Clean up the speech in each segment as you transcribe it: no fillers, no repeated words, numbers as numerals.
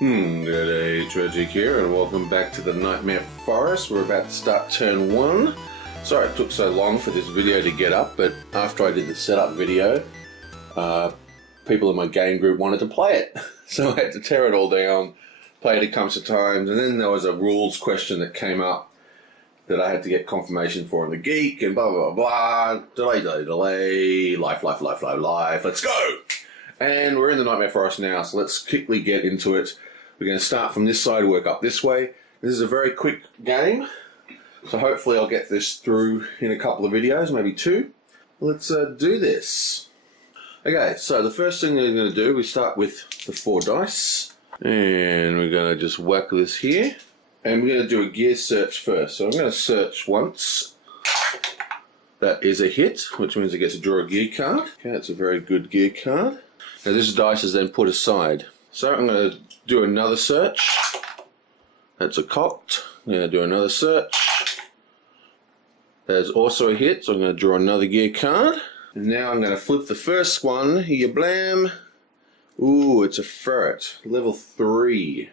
Good day, Tragic here, and welcome back to the Nightmare Forest. We're about to start turn 1. Sorry it took so long for this video to get up, but after I did the setup video, people in my game group wanted to play it. So I had to tear it all down, play it a couple of times, and then there was a rules question that came up that I had to get confirmation for in the Geek, and blah, blah, blah, delay, life, let's go! And we're in the Nightmare Forest now, so let's quickly get into it. We're going to start from this side, work up this way. This is a very quick game, so hopefully I'll get this through in a couple of videos, maybe 2. Let's do this. Okay, so the first thing we're going to do, we start with the 4 dice, and we're going to just whack this here, and we're going to do a gear search first. So I'm going to search once. That is a hit, which means I get to draw a gear card. Okay, that's a very good gear card. Now this dice is then put aside. So I'm going to do another search. That's a cocked. I'm going to do another search. There's also a hit, so I'm going to draw another gear card. And now I'm going to flip the first one. Here, blam. Ooh, it's a ferret. Level 3.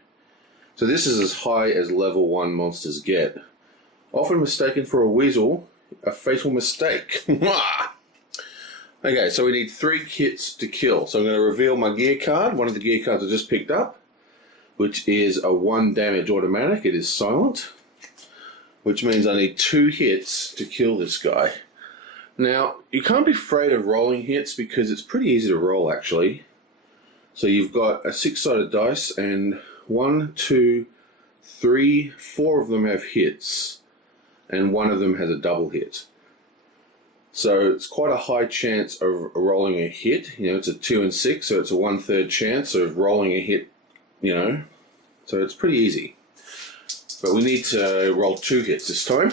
So this is as high as level 1 monsters get. Often mistaken for a weasel, a fatal mistake. Okay, so we need 3 hits to kill. So I'm going to reveal my gear card, one of the gear cards I just picked up, which is a 1 damage automatic. It is silent, which means I need 2 hits to kill this guy. Now, you can't be afraid of rolling hits because it's pretty easy to roll actually. So you've got a 6-sided dice and 1, 2, 3, 4 of them have hits and 1 of them has a double hit. So it's quite a high chance of rolling a hit. You know, it's a 2 and 6, so it's a 1/3 chance of rolling a hit, you know. So it's pretty easy. But we need to roll 2 hits this time.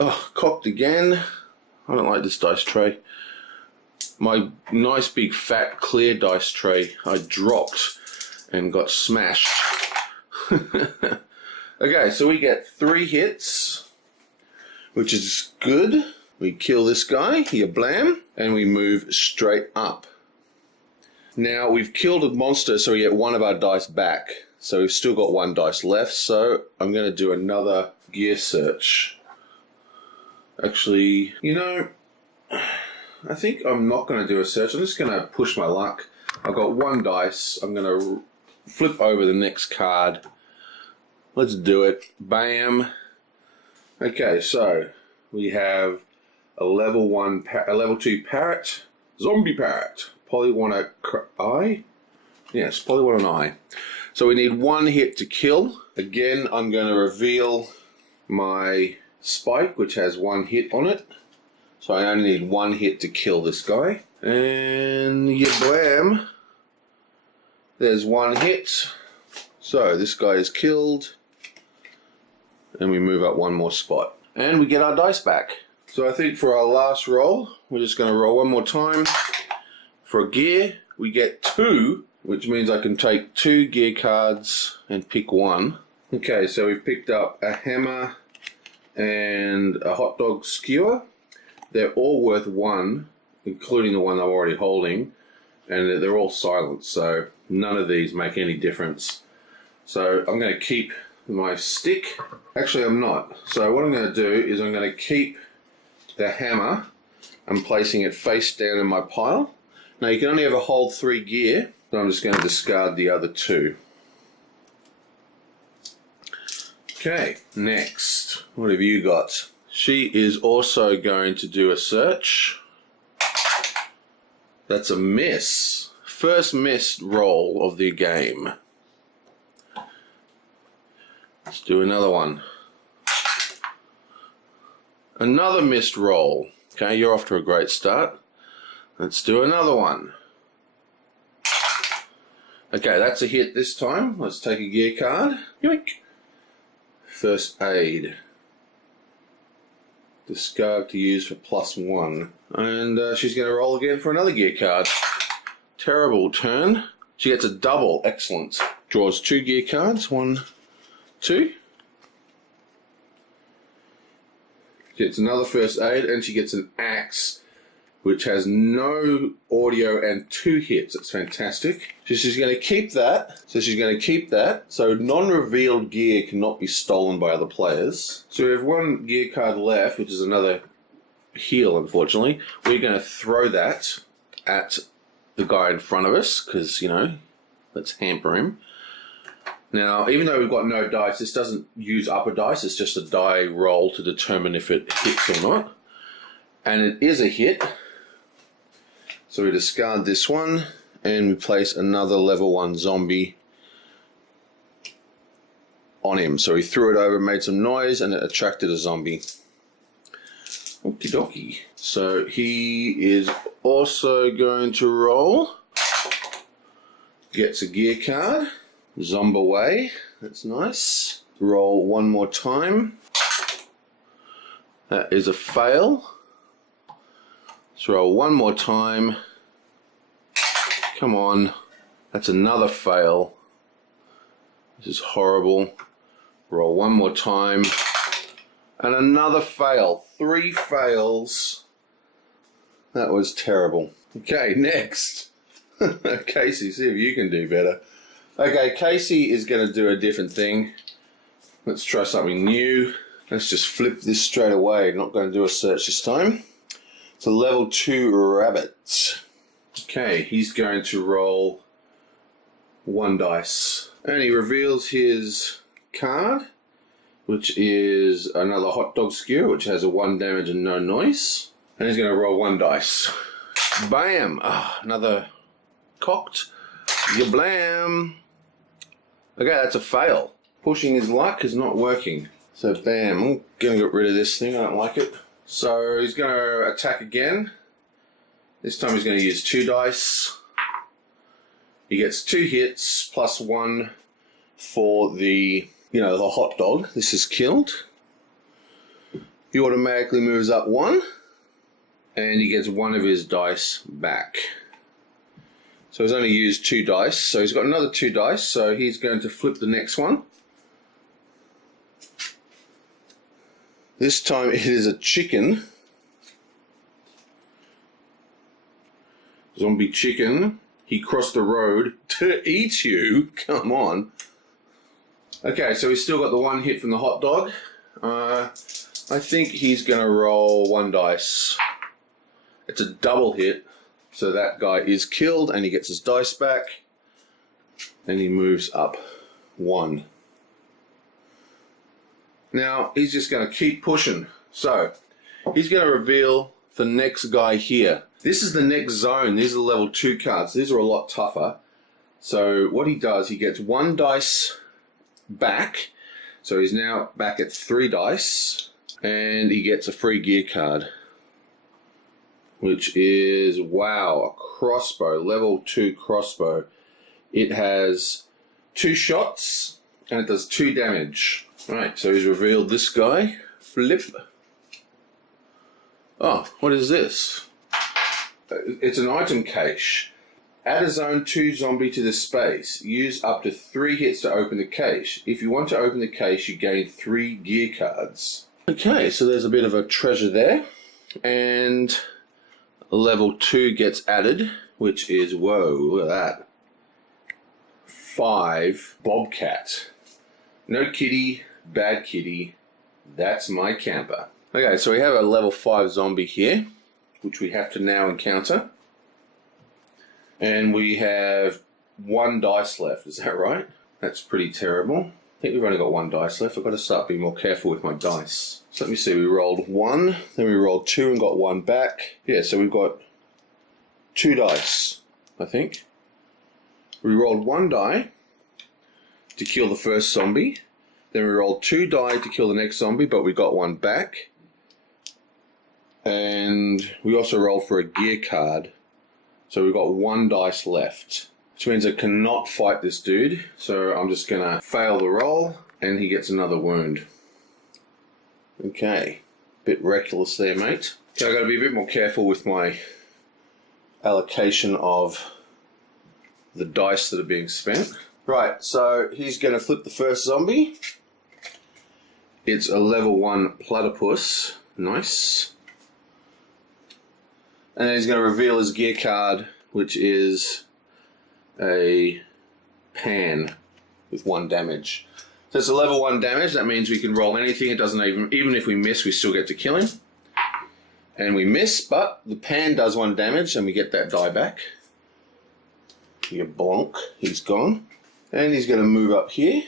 Oh, cocked again. I don't like this dice tray. My nice big fat clear dice tray I dropped and got smashed. Okay, so we get 3 hits, which is good. We kill this guy, here blam, and we move straight up. Now we've killed a monster, so we get 1 of our dice back. So we've still got 1 dice left, so I'm going to do another gear search. Actually, you know, I think I'm not going to do a search. I'm just going to push my luck. I've got 1 dice. I'm going to flip over the next card. Let's do it. Bam. Okay, so we have a level 2 parrot, zombie parrot, polywonted eye. Yes, polywonted eye. So we need 1 hit to kill. Again, I'm going to reveal my spike, which has 1 hit on it. So I only need 1 hit to kill this guy. And blam. There's 1 hit. So this guy is killed. And we move up 1 more spot. And we get our dice back. So I think for our last roll, we're just going to roll 1 more time. For a gear, we get 2, which means I can take 2 gear cards and pick 1. Okay, so we've picked up a hammer and a hot dog skewer. They're all worth 1, including the one I'm already holding, and they're all silent, so none of these make any difference. So I'm going to keep my stick. Actually, I'm not. So what I'm going to do is I'm going to keep the hammer. I'm placing it face down in my pile. Now you can only ever hold 3 gear, so I'm just going to discard the other 2. Okay, next. What have you got? She is also going to do a search. That's a miss. First missed roll of the game. Let's do another one. Another missed roll. Okay, you're off to a great start. Let's do another one. Okay, that's a hit this time. Let's take a gear card. Yoink. First aid. Discard to use for +1. And she's going to roll again for another gear card. Terrible turn. She gets a double. Excellent. Draws 2 gear cards. 1, 2. Gets another first aid, and she gets an axe, which has no audio and 2 hits. It's fantastic. So she's going to keep that. So non-revealed gear cannot be stolen by other players. So we have 1 gear card left, which is another heal, unfortunately. We're going to throw that at the guy in front of us, because, you know, let's hamper him. Now, even though we've got no dice, this doesn't use upper dice. It's just a die roll to determine if it hits or not. And it is a hit. So we discard this one, and we place another level 1 zombie on him. So he threw it over, made some noise, and it attracted a zombie. Okie dokie. So he is also going to roll. Gets a gear card. Zombie away. That's nice. Roll 1 more time. That is a fail. Let's roll 1 more time. Come on. That's another fail. This is horrible. Roll 1 more time. And another fail. 3 fails. That was terrible. Okay, next. Casey, see if you can do better. Okay, Casey is going to do a different thing. Let's try something new. Let's just flip this straight away. Not going to do a search this time. It's a level 2 rabbit. Okay, he's going to roll 1 dice. And he reveals his card, which is another hot dog skewer, which has a 1 damage and no noise. And he's going to roll 1 dice. Bam! Ah, another cocked. Yablam! Okay, that's a fail. Pushing his luck is not working. So bam, I'm going to get rid of this thing. I don't like it. So he's going to attack again. This time he's going to use 2 dice. He gets 2 hits plus 1 for the, you know, the hot dog. This is killed. He automatically moves up 1. And he gets 1 of his dice back. So he's only used 2 dice. So he's got another 2 dice. So he's going to flip the next one. This time it is a chicken. Zombie chicken. He crossed the road to eat you. Come on. Okay, so he's still got the 1 hit from the hot dog. I think he's going to roll 1 dice. It's a double hit. So that guy is killed and he gets his dice back. And he moves up 1. Now, he's just going to keep pushing. So, he's going to reveal the next guy here. This is the next zone. These are the level 2 cards. These are a lot tougher. So, what he does, he gets 1 dice back. So, he's now back at 3 dice. And he gets a free gear card. Which is, wow, a crossbow. Level 2 crossbow. It has 2 shots. And it does 2 damage. Right, so he's revealed this guy. Flip. Oh, what is this? It's an item cache. Add a zone 2 zombie to the space. Use up to 3 hits to open the cache. If you want to open the cache, you gain 3 gear cards. Okay, so there's a bit of a treasure there. And level 2 gets added, which is, whoa, look at that. 5 Bobcat. No kitty. Bad kitty, that's my camper. Okay, so we have a level 5 zombie here, which we have to now encounter. And we have 1 dice left, is that right? That's pretty terrible. I think we've only got 1 dice left. I've got to start being more careful with my dice. So let me see, we rolled 1, then we rolled 2 and got 1 back. Yeah, so we've got 2 dice, I think. We rolled 1 die to kill the first zombie. Then we rolled 2 die to kill the next zombie, but we got 1 back. And we also rolled for a gear card. So we've got 1 dice left. Which means I cannot fight this dude. So I'm just going to fail the roll, and he gets another wound. Okay. Bit reckless there, mate. Okay, I've got to be a bit more careful with my allocation of the dice that are being spent. Right, so he's going to flip the first zombie. It's a level 1 platypus. Nice. And then he's going to reveal his gear card, which is a pan with 1 damage. So it's a level 1 damage. That means we can roll anything. It doesn't even if we miss, we still get to kill him. And we miss, but the pan does 1 damage, and we get that die back. Here, bonk. He's gone. And he's going to move up here.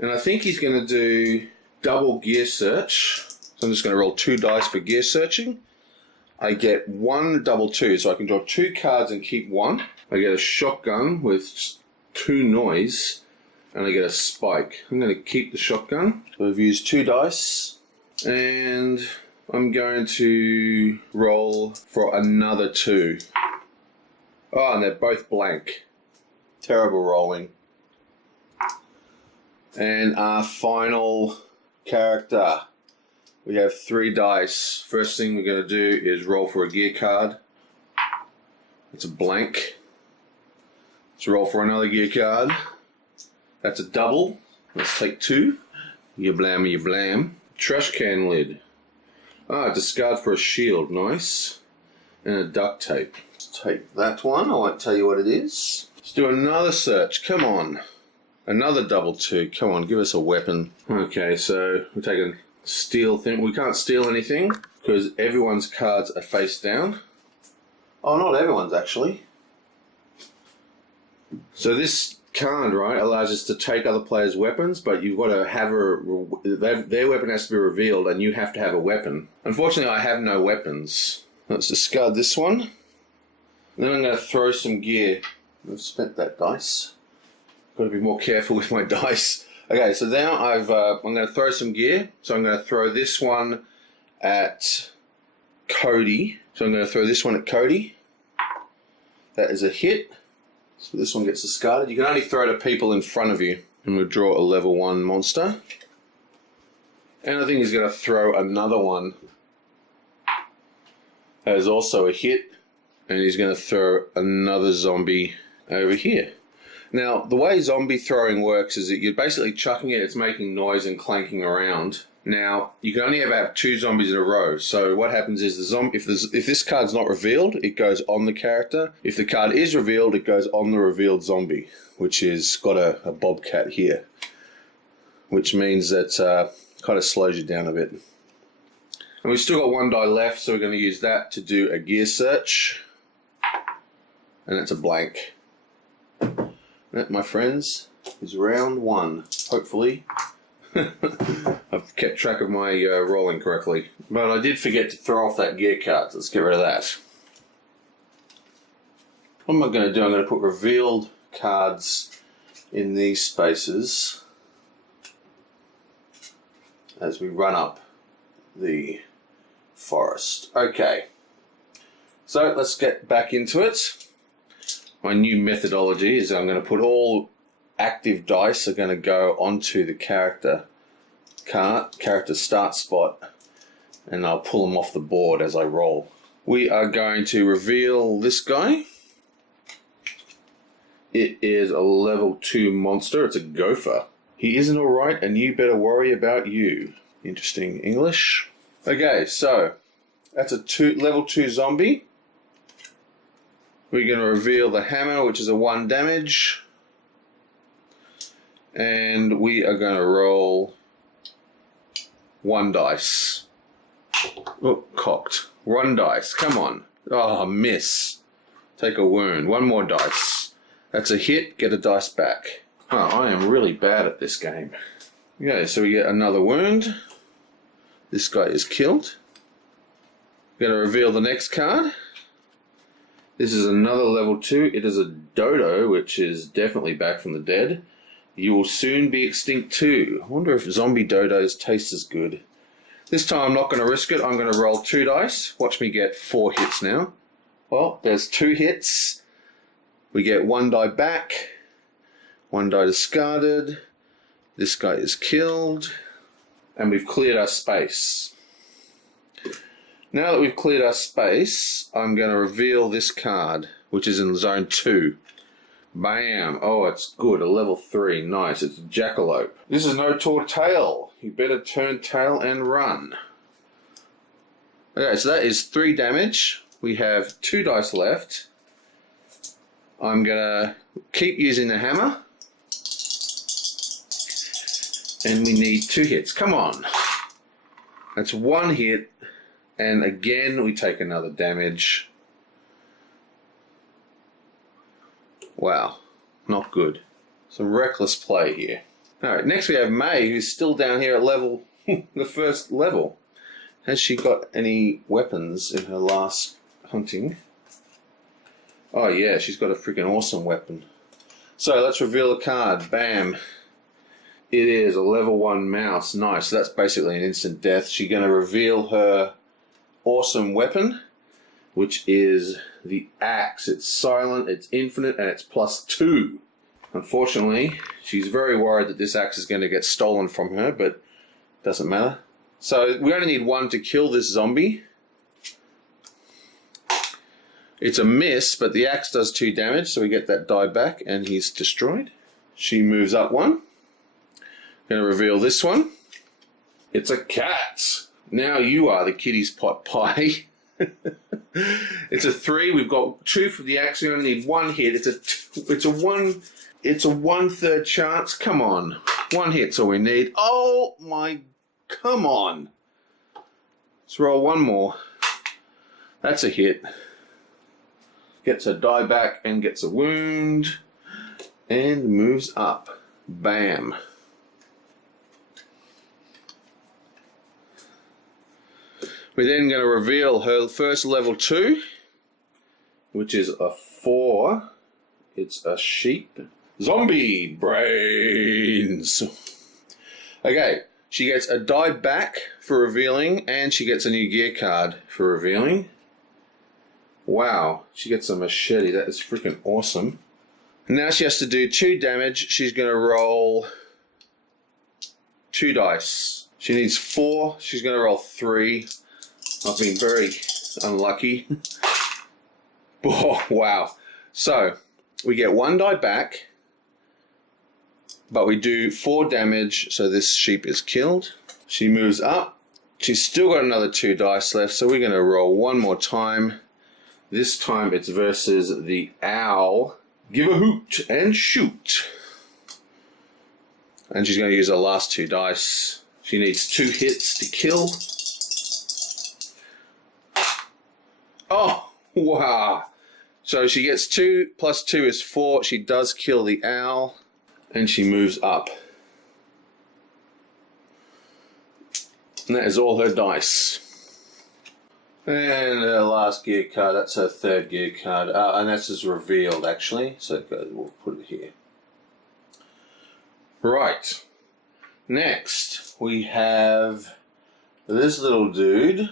And I think he's going to do double gear search. So I'm just going to roll 2 dice for gear searching. I get 1 double 2, so I can draw 2 cards and keep 1. I get a shotgun with 2 noise, and I get a spike. I'm going to keep the shotgun. So I've used 2 dice, and I'm going to roll for another 2. Oh, and they're both blank. Terrible rolling. And our final character. We have 3 dice. First thing we're going to do is roll for a gear card. It's a blank. Let's roll for another gear card. That's a double. Let's take 2. You blam, you blam. Trash can lid. Ah, discard for a shield. Nice. And a duct tape. Let's take that one. I won't tell you what it is. Let's do another search. Come on. Another double 2. Come on, give us a weapon. Okay, so we're taking steal thing. We can't steal anything because everyone's cards are face down. Oh, not everyone's actually. So this card, right, allows us to take other players' weapons, but you've got to have their weapon has to be revealed, and you have to have a weapon. Unfortunately, I have no weapons. Let's discard this one. And then I'm going to throw some gear. I've spent that dice. Got to be more careful with my dice. Okay, so now I'm going to throw some gear. So I'm going to throw this one at Cody. So I'm going to throw this one at Cody. That is a hit. So this one gets discarded. You can only throw it at people in front of you. And we'll draw a level 1 monster. And I think he's going to throw another one. That is also a hit. And he's going to throw another zombie over here. Now, the way zombie throwing works is that you're basically chucking it, it's making noise and clanking around. Now, you can only ever have 2 zombies in a row. So what happens is if this card's not revealed, it goes on the character. If the card is revealed, it goes on the revealed zombie, which is got a bobcat here, which means that kind of slows you down a bit. And we've still got 1 die left, so we're going to use that to do a gear search. And that's a blank. That, my friends, is round 1. Hopefully. I've kept track of my rolling correctly. But I did forget to throw off that gear card, so let's get rid of that. What am I going to do? I'm going to put revealed cards in these spaces as we run up the forest. Okay. So let's get back into it. My new methodology is I'm going to put all active dice are going to go onto the character start spot, and I'll pull them off the board as I roll. We are going to reveal this guy. It is a level 2 monster. It's a gopher. He isn't alright, and you better worry about you. Interesting English. Okay, so that's a level 2 zombie. We're going to reveal the hammer, which is a 1 damage. And we are going to roll 1 dice. Oh, cocked. 1 dice. Come on. Oh, miss. Take a wound. 1 more dice. That's a hit. Get a dice back. Oh, I am really bad at this game. Okay, so we get another wound. This guy is killed. We're going to reveal the next card. This is another level 2. It is a dodo, which is definitely back from the dead. You will soon be extinct too. I wonder if zombie dodos taste as good. This time I'm not going to risk it. I'm going to roll 2 dice. Watch me get 4 hits now. Well, there's 2 hits. We get 1 die back. 1 die discarded. This guy is killed. And we've cleared our space. Now that we've cleared our space, I'm going to reveal this card, which is in zone 2. Bam! Oh, it's good. A level 3. Nice. It's a jackalope. This is no tall tail. You better turn tail and run. Okay, so that is 3 damage. we have 2 dice left. I'm gonna keep using the hammer. And we need 2 hits. Come on. That's 1 hit. And again, we take another damage. Wow. Not good. Some reckless play here. Alright, next we have May, who's still down here at level, the first level. Has she got any weapons in her last hunting? Oh yeah, she's got a freaking awesome weapon. So let's reveal a card. Bam. It is a level 1 mouse. Nice. So that's basically an instant death. She's going to reveal her awesome weapon, which is the axe. It's silent, it's infinite, and it's +2. Unfortunately, she's very worried that this axe is going to get stolen from her, but doesn't matter. So we only need 1 to kill this zombie. It's a miss, but the axe does 2 damage, so we get that die back, and he's destroyed. She moves up 1. Going to reveal this one. It's a cat. Now you are the kitty's pot pie. It's a 3. We've got 2 for the axe. We only need 1 hit. It's a 1/3 chance. Come on, 1 hit's all we need. Oh my, come on. Let's roll 1 more. That's a hit. Gets a die back and gets a wound and moves up. Bam. We're then going to reveal her first level 2, which is a 4. It's a sheep. Zombie brains. Okay, she gets a die back for revealing, and she gets a new gear card for revealing. Wow, she gets a machete. That is freaking awesome. Now she has to do 2 damage. She's going to roll 2 dice. She needs 4. She's going to roll 3. I've been very unlucky. Oh, wow. So, we get 1 die back, but we do 4 damage, so this sheep is killed. She moves up. She's still got another 2 dice left, so we're going to roll 1 more time. This time it's versus the owl. Give a hoot and shoot. And she's going to use her last 2 dice. She needs 2 hits to kill. Oh, wow. So she gets 2 plus 2 is 4. She does kill the owl. And she moves up. And that is all her dice. And her last gear card, that's her 3rd gear card. And that's just revealed, actually. So we'll put it here. Right. Next, we have this little dude.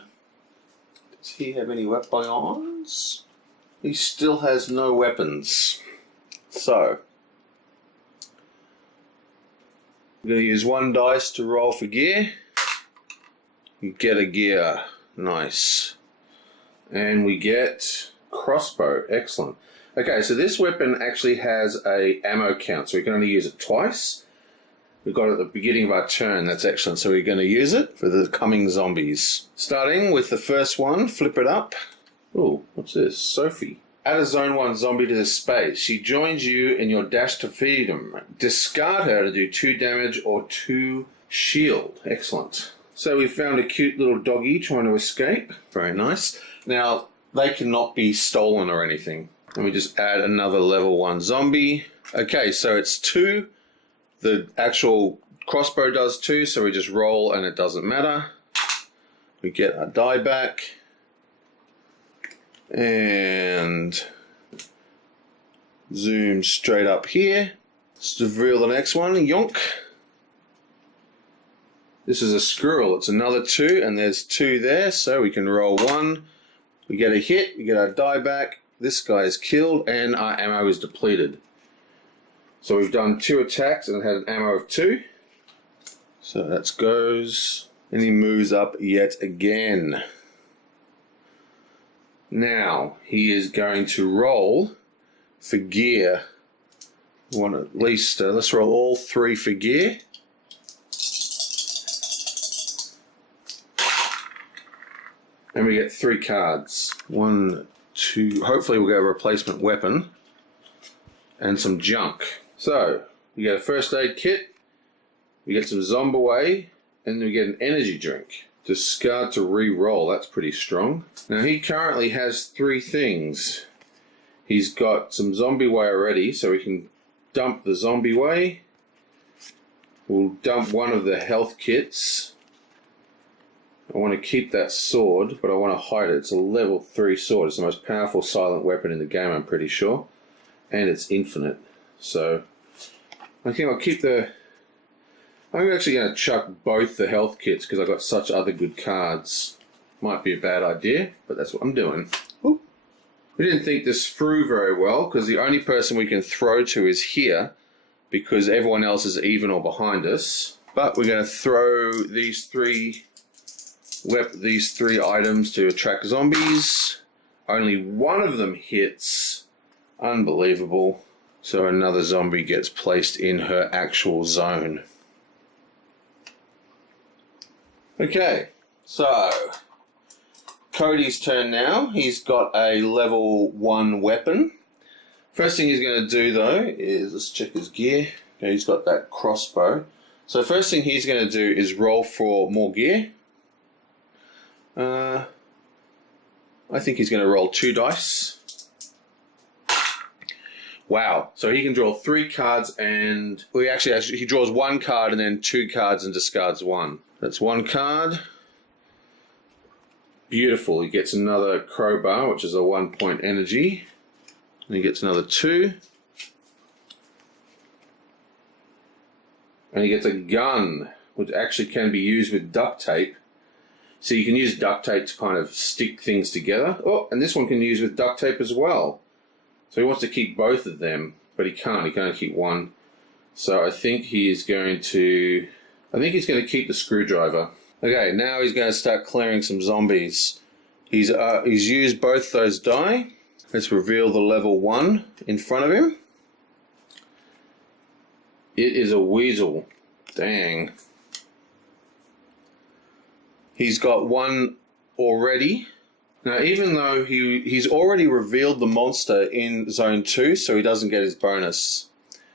Does he have any weapons? He still has no weapons. So, I'm going to use 1 dice to roll for gear. You get a gear. Nice. And we get crossbow. Excellent. Okay, so this weapon actually has a ammo count, so we can only use it twice. We've got it at the beginning of our turn. That's excellent. So we're going to use it for the coming zombies. Starting with the first one, flip it up. Oh, what's this? Sophie. Add a Zone 1 zombie to this space. She joins you in your dash to freedom. Discard her to do 2 damage or 2 shield. Excellent. So we found a cute little doggy trying to escape. Very nice. Now, they cannot be stolen or anything. Let me just add another level 1 zombie. Okay, so it's 2. The actual crossbow does 2, so we just roll and it doesn't matter. We get our die back. And zoom straight up here. Let's reveal the next one. Yonk. This is a squirrel. It's another 2, and there's 2 there, so we can roll 1. We get a hit, we get our die back. This guy is killed, and our ammo is depleted. So we've done 2 attacks and had an ammo of 2. So that goes, and he moves up yet again. Now he is going to roll for gear. We want at least let's roll all 3 for gear. And we get 3 cards. 1, 2, hopefully we'll get a replacement weapon and some junk. So, we get a first aid kit, we get some Zombieway, and we get an energy drink. Discard to re-roll, that's pretty strong. Now he currently has 3 things. He's got some Zombieway already, so we can dump the Zombieway. We'll dump one of the health kits. I want to keep that sword, but I want to hide it. It's a level 3 sword. It's the most powerful silent weapon in the game, I'm pretty sure. And it's infinite. So, I think I'll keep the... I'm actually going to chuck both the health kits because I've got such other good cards. Might be a bad idea, but that's what I'm doing. Ooh. We didn't think this through very well because the only person we can throw to is here because everyone else is even or behind us. But we're going to throw these three items to attract zombies. Only one of them hits. Unbelievable. So another zombie gets placed in her actual zone. Okay, so Cody's turn now. He's got a level 1 weapon. First thing he's going to do though is, let's check his gear. Okay, he's got that crossbow. So first thing he's going to do is roll for more gear. I think he's going to roll 2 dice. Wow, so he can draw 3 cards and he draws 1 card and then 2 cards and discards 1. That's 1 card. Beautiful. He gets another crowbar, which is a 1-point energy. And he gets another 2. And he gets a gun, which actually can be used with duct tape. So you can use duct tape to kind of stick things together. Oh, and this one can use with duct tape as well. So he wants to keep both of them, but he can't. He can only keep one. So I think he's going to keep the screwdriver. Okay, now he's going to start clearing some zombies. He's used both those die. Let's reveal the level 1 in front of him. It is a weasel. Dang. He's got 1 already. Now, even though he's already revealed the monster in Zone 2, so he doesn't get his bonus.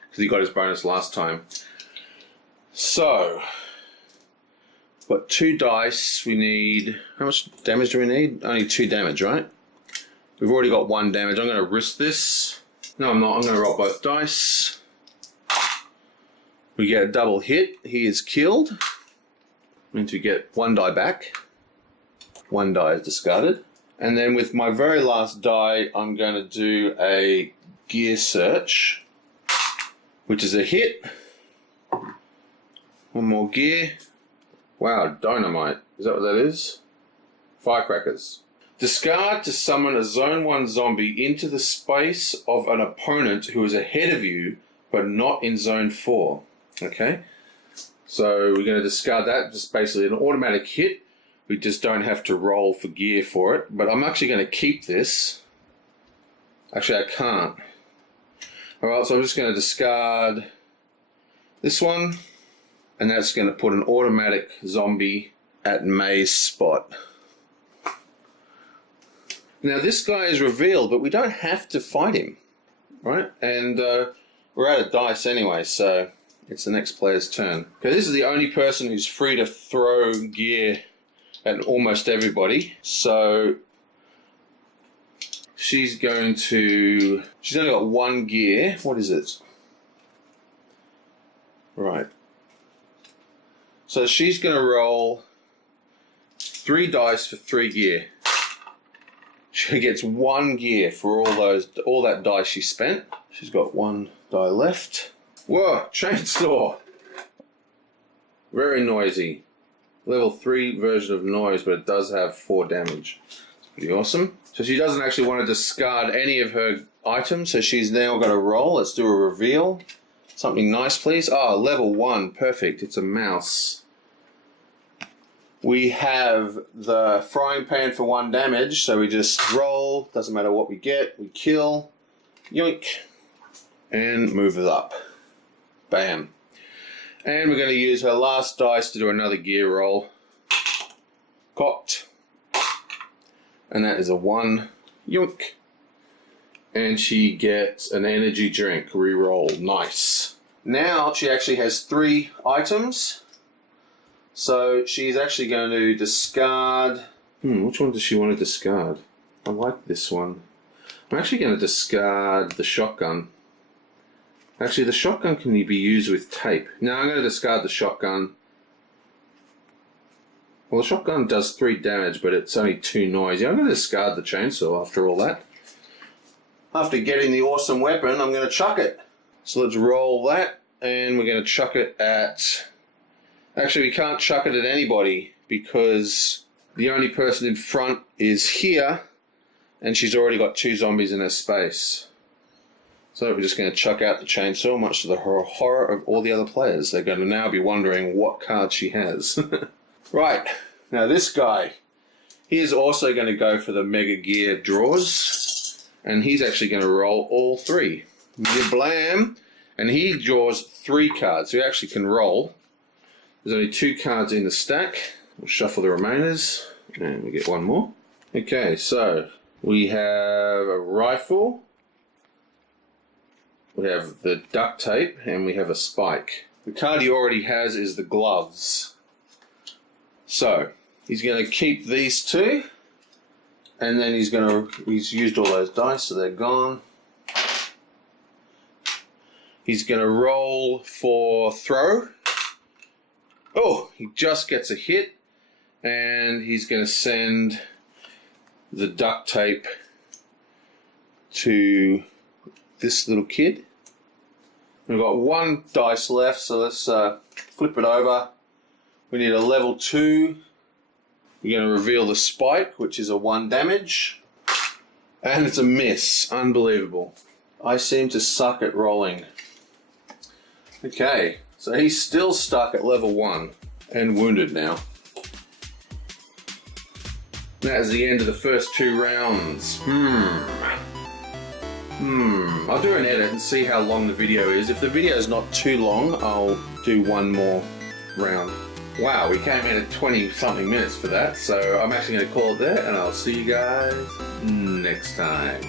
Because he got his bonus last time. So, got 2 dice. We need... How much damage do we need? Only 2 damage, right? We've already got 1 damage. I'm going to risk this. No, I'm not. I'm going to roll both dice. We get a double hit. He is killed. Means we get 1 die back. 1 die is discarded. And then with my very last die, I'm going to do a gear search, which is a hit. 1 more gear. Wow, dynamite. Is that what that is? Firecrackers. Discard to summon a Zone 1 zombie into the space of an opponent who is ahead of you, but not in Zone 4. Okay? So we're going to discard that. Just basically an automatic hit. We just don't have to roll for gear for it. But I'm actually going to keep this. Actually, I can't. Alright, so I'm just going to discard this one. And that's going to put an automatic zombie at May's spot. Now this guy is revealed, but we don't have to fight him. Right? And we're out of dice anyway, so it's the next player's turn. Okay, this is the only person who's free to throw gear at almost everybody. So she's only got 1 gear. What is it? Right. So she's going to roll 3 dice for 3 gear. She gets 1 gear for all that dice she spent. She's got 1 die left. Whoa, chainsaw. Very noisy. Level 3 version of noise, but it does have 4 damage. It's pretty awesome. So she doesn't actually want to discard any of her items, so she's now got to roll. Let's do a reveal. Something nice, please. Ah, level 1. Perfect. It's a mouse. We have the frying pan for 1 damage, so we just roll. Doesn't matter what we get. We kill. Yoink. And move it up. Bam. And we're going to use her last dice to do another gear roll. Cocked. And that is a 1. Yoink. And she gets an energy drink. Reroll. Nice. Now she actually has 3 items. So she's actually going to discard... which one does she want to discard? I like this one. I'm actually going to discard the shotgun. Actually, the shotgun can be used with tape. Now I'm going to discard the shotgun. Well, the shotgun does 3 damage, but it's only 2 noisy. I'm going to discard the chainsaw after all that. After getting the awesome weapon, I'm going to chuck it. So let's roll that, and we're going to chuck it at... Actually, we can't chuck it at anybody because the only person in front is here, and she's already got 2 zombies in her space. So we're just going to chuck out the chainsaw, much to the horror of all the other players. They're going to now be wondering what card she has. Right, now this guy, he is also going to go for the Mega Gear draws, and he's actually going to roll all 3. Blam! And he draws 3 cards, so he actually can roll. There's only 2 cards in the stack. We'll shuffle the remainers, and we get 1 more. Okay, so we have a rifle, we have the duct tape, and we have a spike. The card he already has is the gloves. So he's going to keep these 2, and then he's used all those dice, so they're gone. He's going to roll for throw. Oh, he just gets a hit, and he's going to send the duct tape to this little kid. We've got 1 dice left, so let's flip it over. We need a level 2. We're going to reveal the spike, which is a 1 damage. And it's a miss. Unbelievable. I seem to suck at rolling. Okay, so he's still stuck at level 1 and wounded now. That is the end of the first 2 rounds. I'll do an edit and see how long the video is. If the video is not too long, I'll do 1 more round. Wow, we came in at 20-something minutes for that, so I'm actually going to call it there, and I'll see you guys next time.